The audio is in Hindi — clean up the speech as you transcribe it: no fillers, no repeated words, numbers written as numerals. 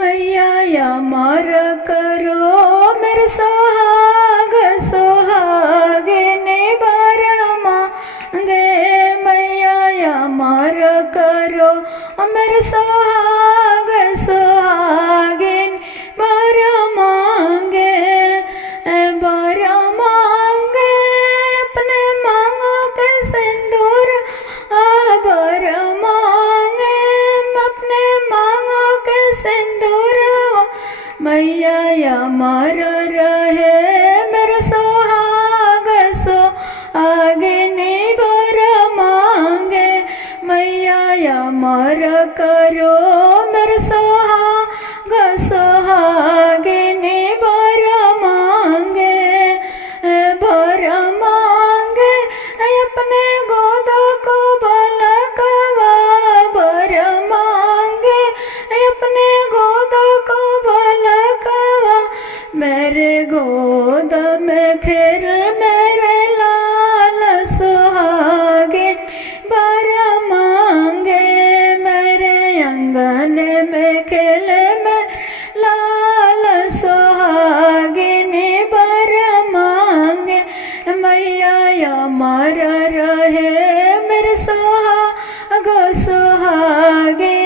मैया अमर करो मेरे सुहाग सुहागिनी वर मांगे। मैया अमर करो मेरे सुहाग सुहागिनी वर मांगे। वर मांगे अपने मांगो के सिंदूर वर मांगे अपने मांगो के सिंदूर। मैया अमर रहे मेरे सुहाग सुहागिनी वर मांगे। मैया अमर करो मेरे सुहाग सुहागिनी वर मांगे। वर मांगे अपने गोद को बलकवा वर मांगे अपने गोद को बलकवा। मेरे गोद में खेल मेरे लाल सुहागिन वर मांगे। मेरे अंगन में खेले में लाल सुहागिनी वर मांगे। मैया अमर रहे मेरे सुहाग सुहागिनी